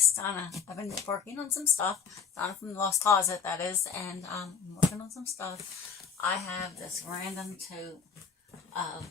it's Donna. I've been working on some stuff. Donna from the Lost Closet, that is. And I'm working on some stuff. I have this random tote of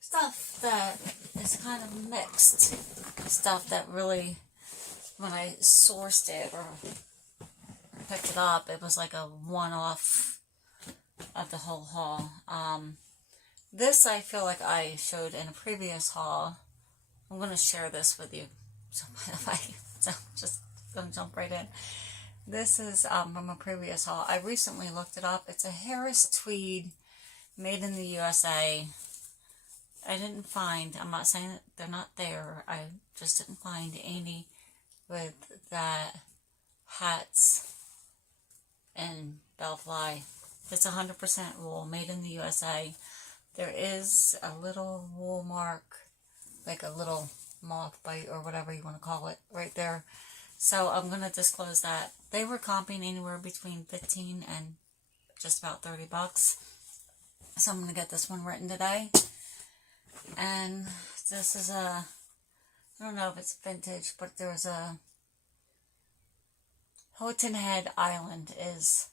stuff that is kind of mixed. Stuff that really, when I sourced it or picked it up, it was like a one-off of the whole haul. This I feel like I showed in a previous haul. I'm going to share this with you. So I'm just going to jump right in. This is from a previous haul. I recently looked it up. It's a Harris tweed made in the USA. I didn't find, I'm not saying that they're not there. I just didn't find any with that hats and bellfly. It's 100% wool, made in the USA. There is a little wool mark, like a little moth bite or whatever you want to call it, right there. So I'm going to disclose that. They were comping anywhere between 15 and just about 30 bucks. So I'm going to get this one written today. And this is a, I don't know if it's vintage, but there's a Houghton Head Island is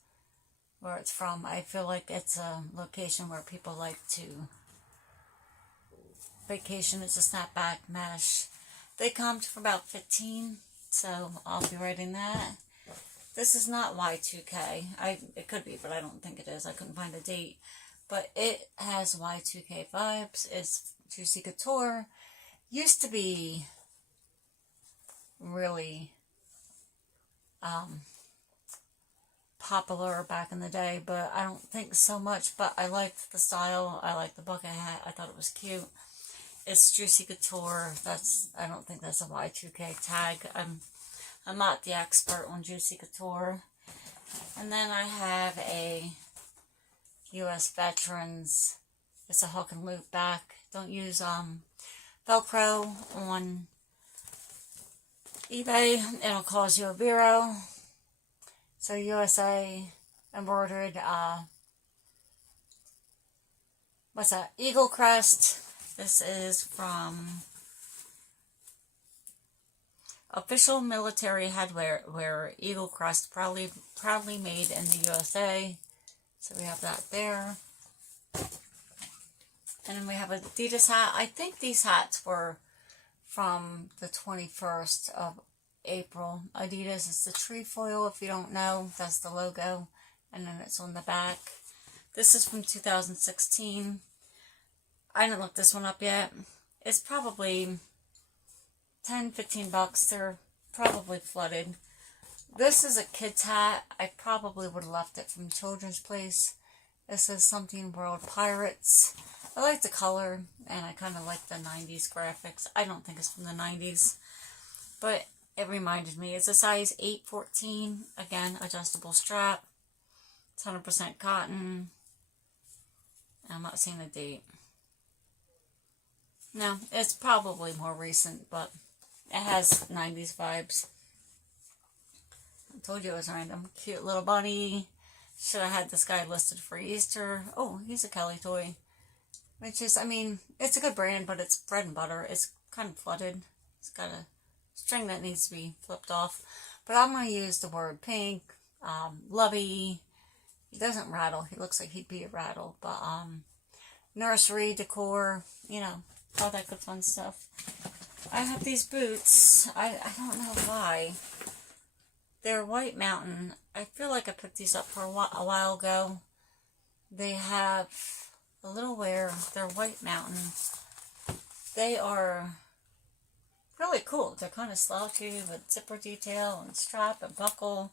where it's from. I feel like it's a location where people like to vacation. It's a snapback mesh. They comped for about 15, so I'll be writing that. This is not Y2K. It could be, but I don't think it is. I couldn't find a date. But it has Y2K vibes. It's Juicy Couture. Used to be really popular back in the day, but I don't think so much. But I liked the style. I liked the bucket hat. I thought it was cute. It's Juicy Couture. I don't think that's a Y2K tag. I'm not the expert on Juicy Couture. And then I have a U.S. Veterans. It's a hook and loop back. Don't use Velcro on eBay. It'll cause you a bureau. So USA embroidered, what's that? Eagle crest. This is from Official Military Headwear, Eagle crest, proudly made in the USA. So we have that there. And then we have a Adidas hat. I think these hats were from the 21st of April. Adidas is the trefoil, if you don't know. That's the logo. And then it's on the back. This is from 2016. I didn't look this one up yet. It's probably 10, 15 bucks. They're probably flooded. This is a kid's hat. I probably would have left it from Children's Place. This is Something World Pirates. I like the color, and I kind of like the 90s graphics. I don't think it's from the 90s, but it reminded me. It's a size 8-14. Again, adjustable strap. It's 100% cotton. I'm not seeing a date. No, it's probably more recent, but it has 90s vibes. I told you it was random. Cute little bunny. Should have had this guy listed for Easter. Oh, he's a Kelly toy. Which is, I mean, it's a good brand, but it's bread and butter. It's kind of flooded. It's got a string that needs to be flipped off. But I'm going to use the word pink, lovey. He doesn't rattle. He looks like he'd be a rattle. But nursery decor, you know, all that good fun stuff. I have these boots. I don't know why. They're White Mountain. I feel like I picked these up for a while ago. They have a little wear. They're White Mountain. They are really cool. They're kind of slouchy with zipper detail and strap and buckle.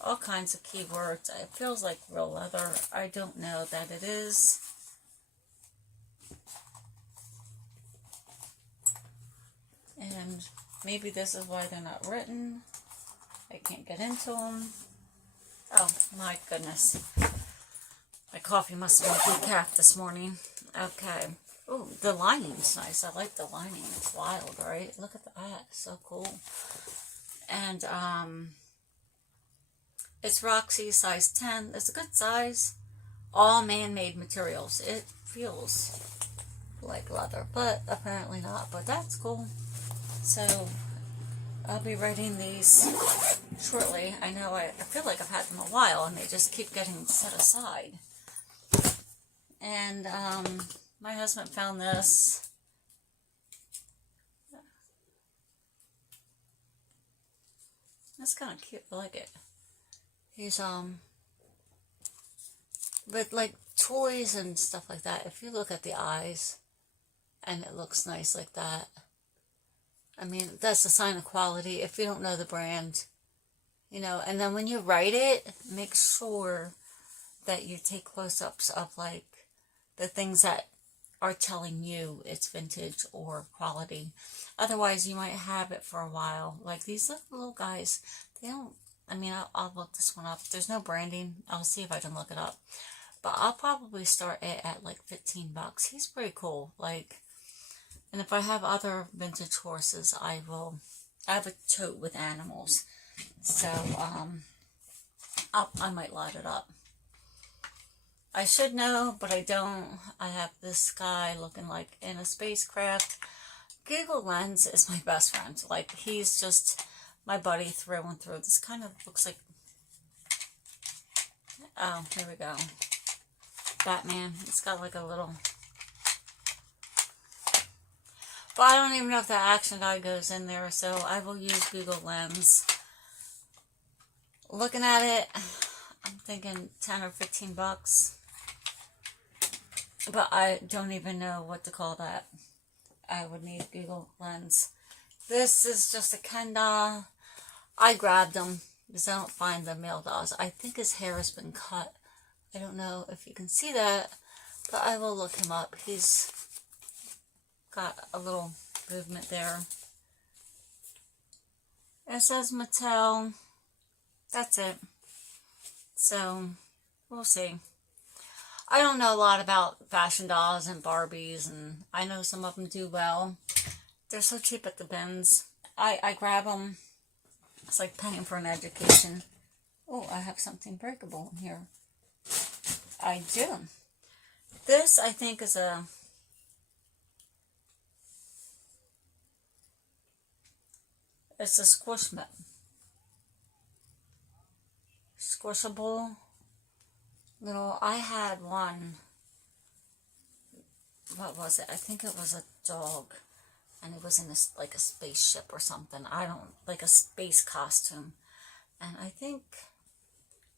All kinds of keywords. It feels like real leather. I don't know that it is. And maybe this is why they're not written. I can't get into them. Oh, my goodness. My coffee must have been decaf this morning. Okay. Oh, the lining's nice. I like the lining. It's wild, right? Look at that. So cool. And, it's Roxy, size 10. It's a good size. All man-made materials. It feels like leather, but apparently not. But that's cool. So, I'll be writing these shortly. I know I feel like I've had them a while and they just keep getting set aside. And my husband found this. That's kind of cute. I like it. He's but like toys and stuff like that, if you look at the eyes and it looks nice like that, I mean, that's a sign of quality. If you don't know the brand, you know, and then when you write it, make sure that you take close-ups of like the things that are telling you it's vintage or quality. Otherwise, you might have it for a while. Like these little guys, they don't, I mean, I'll look this one up. There's no branding. I'll see if I can look it up. But I'll probably start it at like 15 bucks. He's pretty cool. Like, and if I have other vintage horses, I have a tote with animals. So, I might light it up. I should know, but I don't. I have this guy looking like in a spacecraft. Google Lens is my best friend. Like, he's just my buddy through and through. This kind of looks like, oh, here we go. Batman. It's got like a little, but I don't even know if the action guy goes in there, so I will use Google Lens. Looking at it, I'm thinking 10 or 15 bucks. But I don't even know what to call that. I would need Google Lens. This is just a kinda, I grabbed him because I don't find the male dolls. I think his hair has been cut. I don't know if you can see that, but I will look him up. He's got a little movement there. It says Mattel. That's it. So, we'll see. I don't know a lot about fashion dolls and Barbies, and I know some of them do well. They're so cheap at the bins. I grab them. It's like paying for an education. Oh, I have something breakable in here. I do. This, I think, is a... It's a squishable little... I had one. What was it? I think it was a dog. And it was in a, like a spaceship or something. I don't... Like a space costume. And I think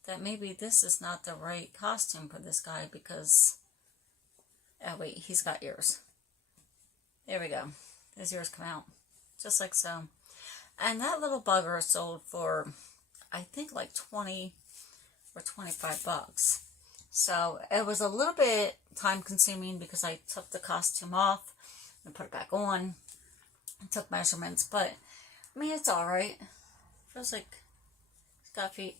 that maybe this is not the right costume for this guy because... Oh, wait. He's got ears. There we go. His ears come out. Just like so. And that little bugger sold for, I think, like 20 or 25 bucks. So it was a little bit time consuming because I took the costume off and put it back on and took measurements. But, I mean, it's alright. Feels like it's got feet.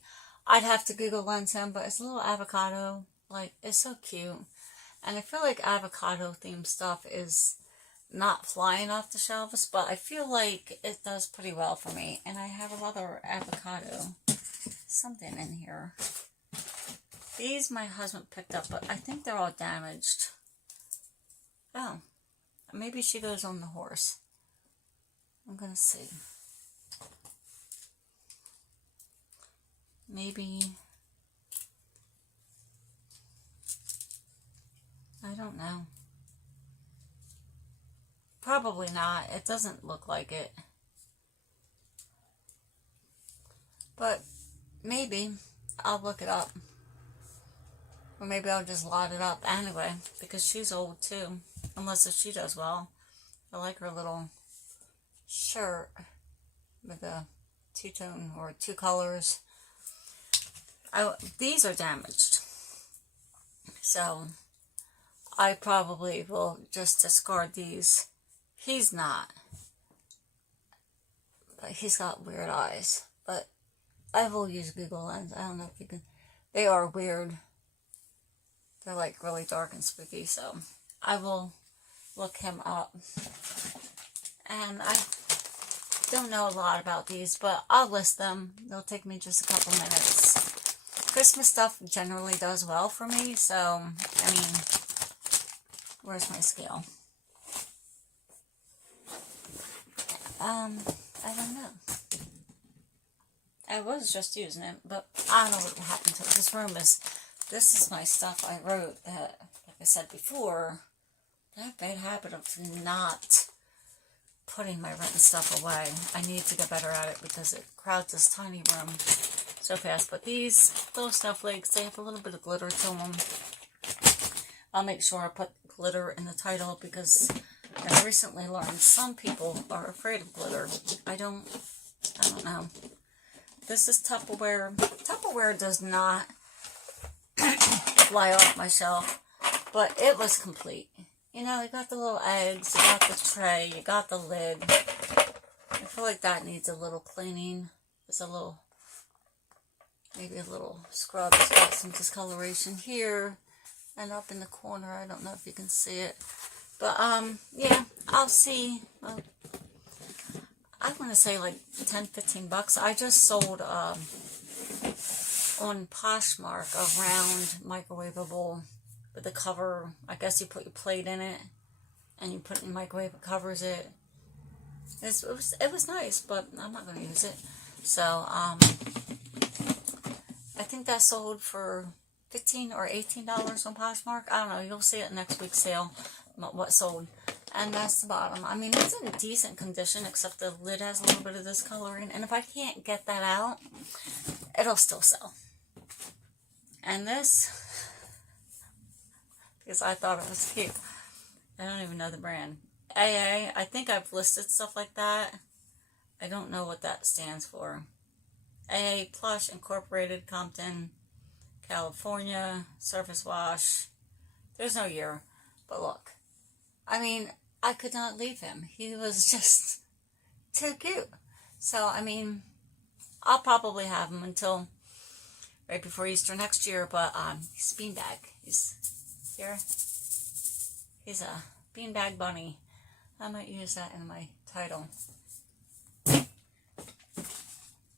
I'd have to Google Lens him, but it's a little avocado. Like, it's so cute. And I feel like avocado themed stuff is not flying off the shelves, but I feel like it does pretty well for me. And I have another avocado, something in here. These my husband picked up, but I think they're all damaged. Oh, maybe she goes on the horse. I'm gonna see. Maybe, I don't know. Probably not. It doesn't look like it. But maybe I'll look it up. Or maybe I'll just lot it up anyway. Because she's old too. Unless if she does well. I like her little shirt with a two-tone or two colors. These are damaged. So I probably will just discard these. He's not. But he's got weird eyes. But I will use Google Lens. I don't know if you can. They are weird. They're like really dark and spooky. So I will look him up. And I don't know a lot about these, but I'll list them. They'll take me just a couple minutes. Christmas stuff generally does well for me. So, I mean, where's my scale? I don't know. I was just using it, but I don't know what happened to it. This is my stuff I wrote that, like I said before, that bad habit of not putting my written stuff away. I need to get better at it because it crowds this tiny room so fast. But these little snowflakes, they have a little bit of glitter to them. I'll make sure I put glitter in the title because I recently learned some people are afraid of glitter. I don't know. This is Tupperware. Tupperware does not fly off my shelf, but it was complete. You know, you got the little eggs, you got the tray, you got the lid. I feel like that needs a little cleaning. There's a little, maybe a little scrub. It's got some discoloration here and up in the corner. I don't know if you can see it. But, yeah, I'll see. Well, I want to say like 10, 15 bucks. I just sold, on Poshmark, a round microwavable with the cover. I guess you put your plate in it and you put it in the microwave. It covers it. It was nice, but I'm not going to use it. So I think that sold for $15 or $18 on Poshmark. I don't know. You'll see it next week's sale. What sold. And that's the bottom. I mean, it's in decent condition, except the lid has a little bit of discoloring. And if I can't get that out, it'll still sell. And this, because I thought it was cute. I don't even know the brand. AA, I think I've listed stuff like that. I don't know what that stands for. AA Plush Incorporated, Compton, California, Surface Wash. There's no year. But look, I mean, I could not leave him. He was just too cute. So, I mean, I'll probably have him until right before Easter next year, but he's a beanbag. He's here. He's a beanbag bunny. I might use that in my title.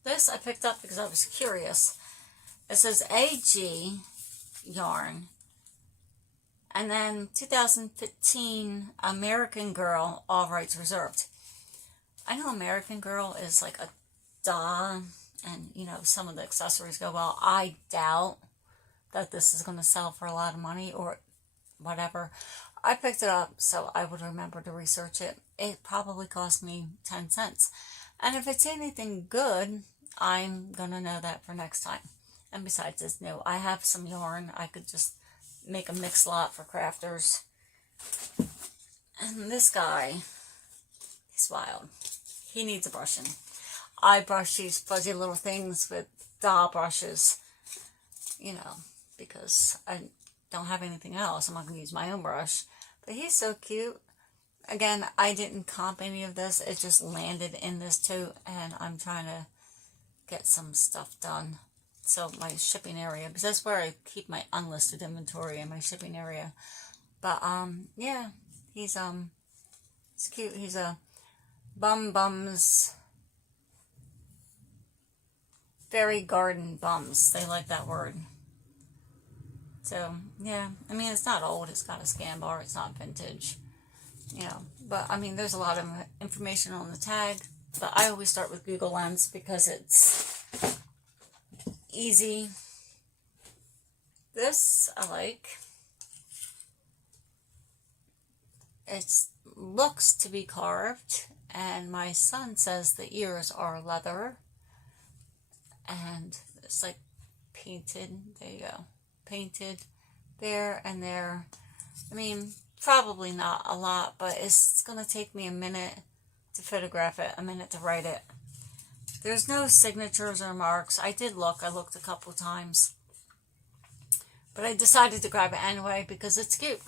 This I picked up because I was curious. It says AG yarn. And then 2015 American Girl, all rights reserved. I know American Girl is like a duh, and you know, some of the accessories go well. I doubt that this is going to sell for a lot of money or whatever. I picked it up so I would remember to research it. It probably cost me 10 cents. And if it's anything good, I'm going to know that for next time. And besides, it's new. I have some yarn. I could just make a mix lot for crafters. And this guy, he's wild. He needs a brushing. I brush these fuzzy little things with doll brushes, you know, because I don't have anything else. I'm not going to use my own brush. But he's so cute. Again, I didn't comp any of this. It just landed in this tote, and I'm trying to get some stuff done. So my shipping area, because that's where I keep my unlisted inventory in my shipping area. But yeah, he's cute. He's a bums, fairy garden bums. They like that word. So yeah, I mean, it's not old. It's got a scan bar. It's not vintage, you know. But I mean, there's a lot of information on the tag. But I always start with Google Lens because it's easy. This I like. It looks to be carved, and my son says the ears are leather, and it's like painted. There you go, painted there and there. I mean, probably not a lot, but it's gonna take me a minute to photograph it, a minute to write it. There's no signatures or marks. I did look. I looked a couple times. But I decided to grab it anyway because it's cute.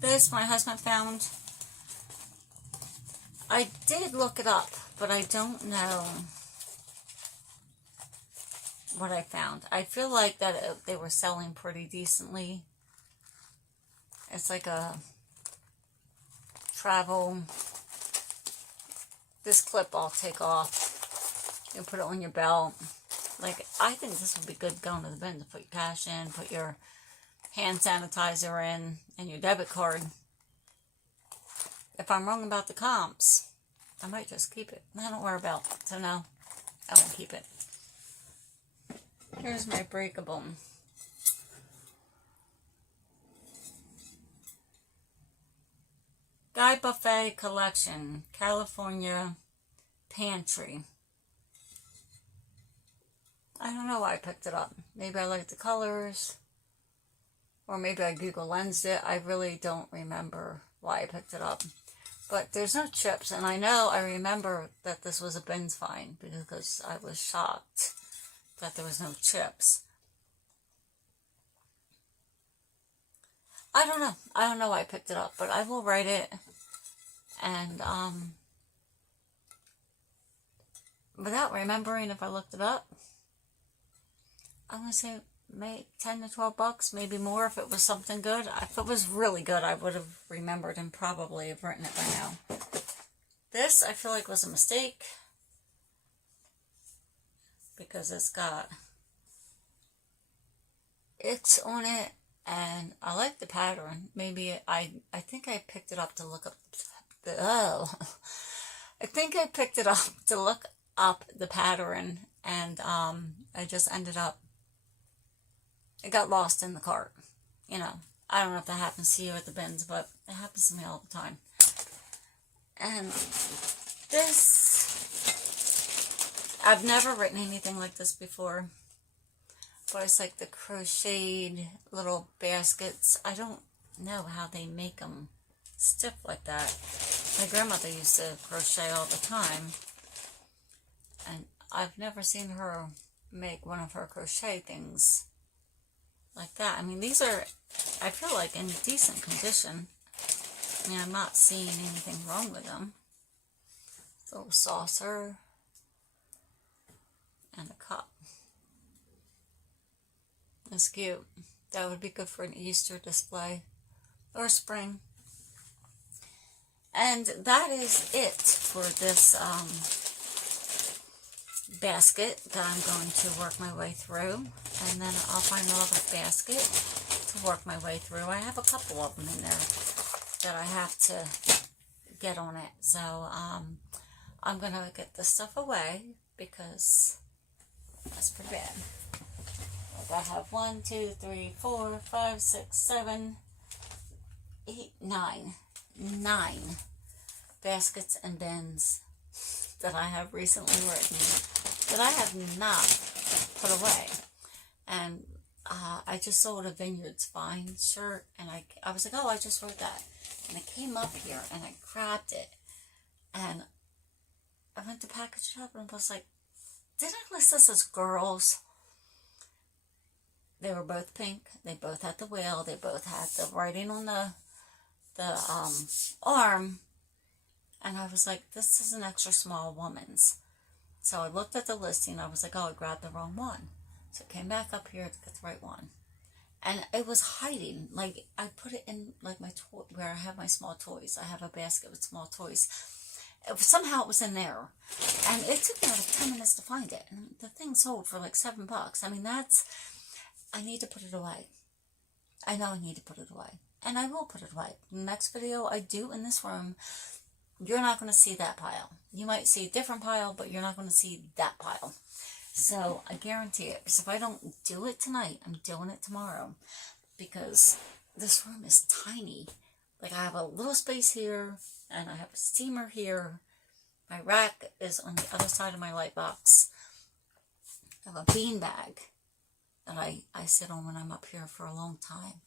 This my husband found. I did look it up, but I don't know what I found. I feel like that they were selling pretty decently. It's like a travel. This clip I'll take off. You put it on your belt. Like, I think this would be good going to the bin to put your cash in, put your hand sanitizer in, and your debit card. if I'm wrong about the comps, I might just keep it. I don't worry about it. So no, I won't keep it. Here's my breakable. Guy Buffet Collection, California Pantry. I don't know why I picked it up. Maybe I like the colors, or maybe I Google Lensed it. I really don't remember why I picked it up. But there's no chips, and I remember that this was a bins find because I was shocked that there was no chips. I don't know. I don't know why I picked it up, but I will write it. And without remembering if I looked it up, I'm going to say maybe 10 to 12 bucks, maybe more if it was something good. If it was really good, I would have remembered and probably have written it by now. This, I feel like, was a mistake because it's got X on it. And I like the pattern. Maybe I think I picked it up to look up I think I picked it up to look up the pattern, and I just ended up, it got lost in the cart. You know, I don't know if that happens to you at the bins, but it happens to me all the time. And this, I've never written anything like this before. But it's like the crocheted little baskets. I don't know how they make them stiff like that. My grandmother used to crochet all the time. And I've never seen her make one of her crochet things like that. I mean, these are, I feel like, in decent condition. I mean, I'm not seeing anything wrong with them. A little saucer. And a cup. That's cute. That would be good for an Easter display or spring. And that is it for this basket that I'm going to work my way through. And then I'll find another basket to work my way through. I have a couple of them in there that I have to get on it. So I'm going to get this stuff away because that's pretty bad. I have 1, 2, 3, 4, 5, 6, 7, 8, 9 baskets and bins that I have recently written that I have not put away. And I just sold a Vineyards Fine shirt, and I was like, oh, I just wrote that. And it came up here, and I grabbed it, and I went to package it up, and I was like, did I list this as girls? They were both pink. They both had the whale. They both had the writing on the arm. And I was like, this is an extra small woman's. So I looked at the listing. I was like, oh, I grabbed the wrong one. So I came back up here to get the right one. And it was hiding. Like, I put it in, like, my toy, where I have my small toys. I have a basket with small toys. Somehow it was in there. And it took me like 10 minutes to find it. And the thing sold for like $7. I mean, I need to put it away. I know I need to put it away. And I will put it away. The next video I do in this room, you're not going to see that pile. You might see a different pile, but you're not going to see that pile. So I guarantee it. Because if I don't do it tonight, I'm doing it tomorrow. Because this room is tiny. Like, I have a little space here, and I have a steamer here. My rack is on the other side of my light box. I have a bean bag that I sit on when I'm up here for a long time.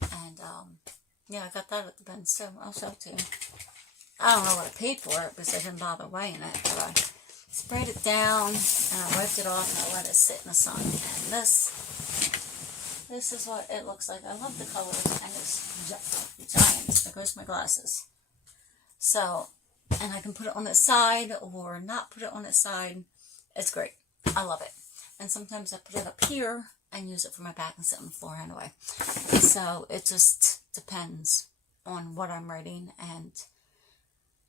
And, yeah, I got that at the bins too. I'll show it to you. I don't know what I paid for it because I didn't bother weighing it. But I sprayed it down, and I wiped it off, and I let it sit in the sun. And this is what it looks like. I love the colors, and it's giant. There goes my glasses. So, and I can put it on its side or not put it on its side. It's great. I love it. And sometimes I put it up here and use it for my back and sit on the floor anyway. So it just depends on what I'm writing and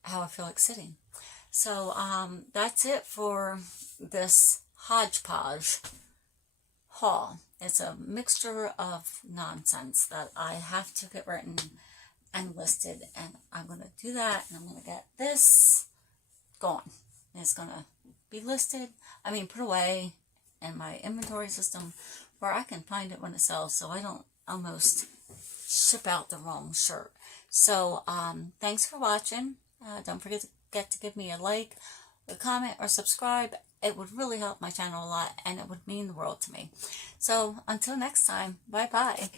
how I feel like sitting. So that's it for this hodgepodge haul. It's a mixture of nonsense that I have to get written and listed, and I'm going to do that, and I'm going to get this going. It's going to be listed, put away in my inventory system where I can find it when it sells, so I don't almost ship out the wrong shirt. So thanks for watching. Don't forget to give me a like, a comment, or subscribe. It would really help my channel a lot, and it would mean the world to me. So until next time, bye bye.